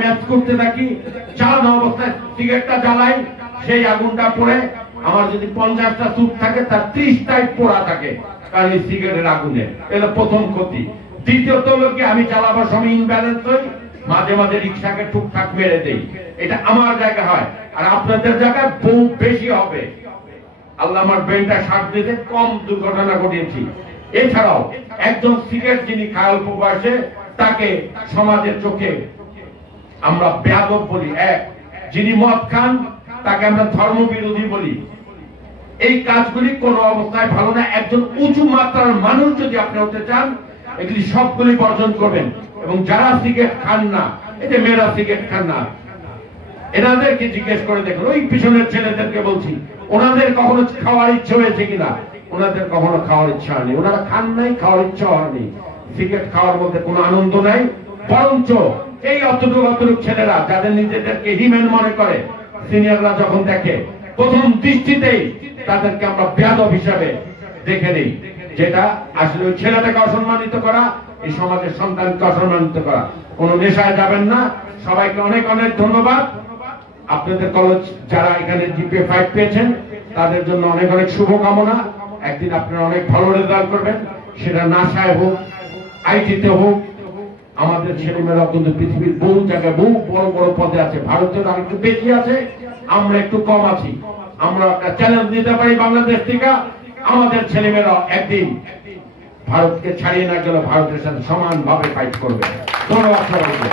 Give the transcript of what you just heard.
Match করতে থাকি, চালানো অবস্থায় সিগারেটটা জ্বালাই, সেই আগুনটা পড়ে আমার যদি 50টা সুপ থাকে তার 30টাই পোড়া থাকে, কারণ এই সিগারেটের আগুনে। এটা প্রথম ক্ষতি। দ্বিতীয়ত হলো কি, আমি চালাবার সময় ইনব্যালেন্স হই, মাঝে মাঝে রিক্সাকে টুকটাক মেরে দেই। এটা আমার জায়গা হয়, আর আপনাদের জায়গায় বহু বেশি হবে। আল্লাহ আমার ব্রেনটা সাথ দিতে কম দুর্ঘটনা ঘটিয়েছি। এছাড়াও একজন সিগারেট যিনি খায় অল্প বয়সে, তাকে সমাজের চোখে আমরা বেয়াদব বলি। এক, যিনি মদ খান তাকে আমরা ধর্মবিরোধী বলি। এই কাজগুলি কোন অবস্থায় ভালো না। একজন উঁচু মাত্রার মানুষ যদি আপনি হতে চান, এগুলি সবগুলি বর্জন করবেন। এবং যারা সিগারেট খান না, এই যে মেয়েরা সিগারেট খান না, এনাদেরকে জিজ্ঞেস করে দেখুন, ওই পিছনের ছেলেদেরকে বলছি, ওনাদের কখনো খাওয়ার ইচ্ছা হয়েছে কিনা? ওনাদের কখনো খাওয়ার ইচ্ছা হয়নি, ওনারা খান নাই, খাওয়ার ইচ্ছা হয়নি। সিগারেট খাওয়ার মধ্যে কোনো আনন্দ নাই। বরঞ্চ এই অতটুকু ছেলেরা যাদের নিজেদেরকে হিমেন মনে করে, সিনিয়ররা যখন দেখে, প্রথম দৃষ্টিতেই তাদেরকে আমরা বেয়াদব হিসাবে দেখে নিই, যেটা আসলে ওই ছেলেটাকে অসম্মানিত করা, এই সমাজের সন্তানকে অসম্মানিত করা। কোন নেশায় যাবেন না। সবাইকে অনেক অনেক ধন্যবাদ। আপনাদের কলেজ যারা এখানে জিপিএ 5 পেয়েছেন, তাদের জন্য অনেক অনেক শুভকামনা। একদিন আপনারা অনেক ভালো রেজাল্ট করবেন, সেটা নাসায় হোক, আইটিতে হোক। আমাদের ছেলেমেয়েরা কিন্তু পৃথিবীর বহু জায়গায় বহু বড় বড় পদে আছে। ভারতের আরেকটু বেশি আছে, আমরা একটু কম আছি। আমরা একটা চ্যালেঞ্জ দিতে পারি বাংলাদেশ থেকে, আমাদের ছেলেমেয়েরা একদিন ভারতকে ছাড়িয়ে না গেলে ভারতের সাথে সমানভাবে ফাইট করবে। ধন্যবাদ সবাইকে।